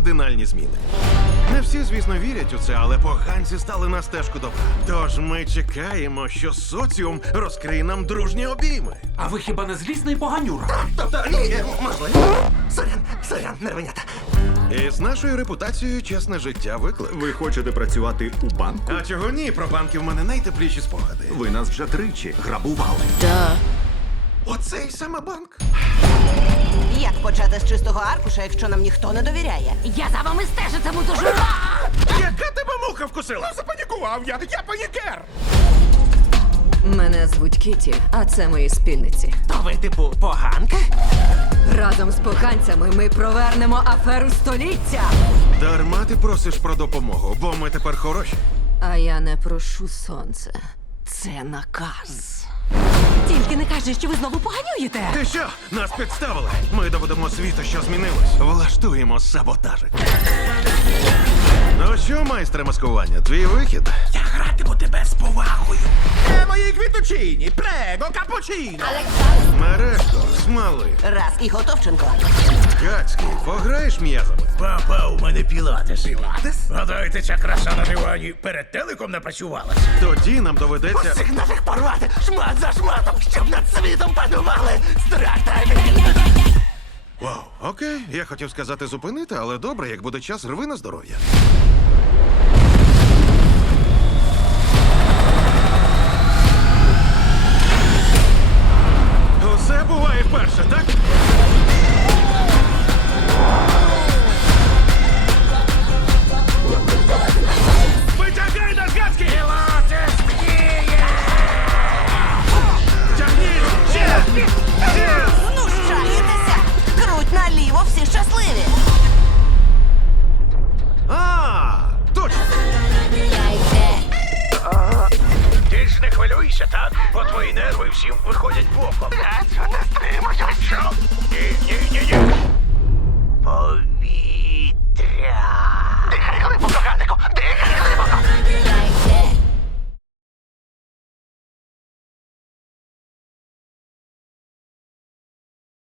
кардинальні зміни. Не всі, звісно, вірять у це, але поганці стали на стежку добра. Тож ми чекаємо, що соціум розкриє нам дружні обійми. А ви хіба не злісний поганюра? Тобто, ні, можливо. Сорян, сорян, нервенята. І з нашою репутацією чесне життя виклик. Ви хочете працювати у банку? А чого ні? Про банки в мене найтепліші спогади. Ви нас вже тричі грабували. Оцей саме банк. Почати з чистого аркуша, якщо нам ніхто не довіряє? Я за вами стежитиму дуже. Яка тебе муха вкусила? Запанікував я, я панікер. Мене звуть Кіті, а це мої спільниці. То ви, типу, поганка? Разом з поганцями ми провернемо аферу століття. Дарма ти просиш про допомогу, бо ми тепер хороші. А я не прошу сонце. Це наказ. Тільки не кажи, що ви знову поганюєте. Ти що? Нас підставили. Ми доведемо світу, що змінилось. Влаштуємо саботажик. Ну що, майстре маскування, твій вихід? Я гратиму тебе з повагою. Е, мої квіточині, прего, капучино. Мережко, смали. Раз і Готовченко. Гацький, пограєш м'язами? Папа, у мене пілатес. Пілатес? Гадаєте, ця краса на дивані перед телеком працювала. Тоді нам доведеться. Цих наших порвати шмат за шматом, щоб над світом панували та Вау, окей, я хотів сказати зупинити, але добре, як буде час, рви на здоров'я. Бо твої нерви всім виходять боком. Я цього не стримую. Що? Ні, ні,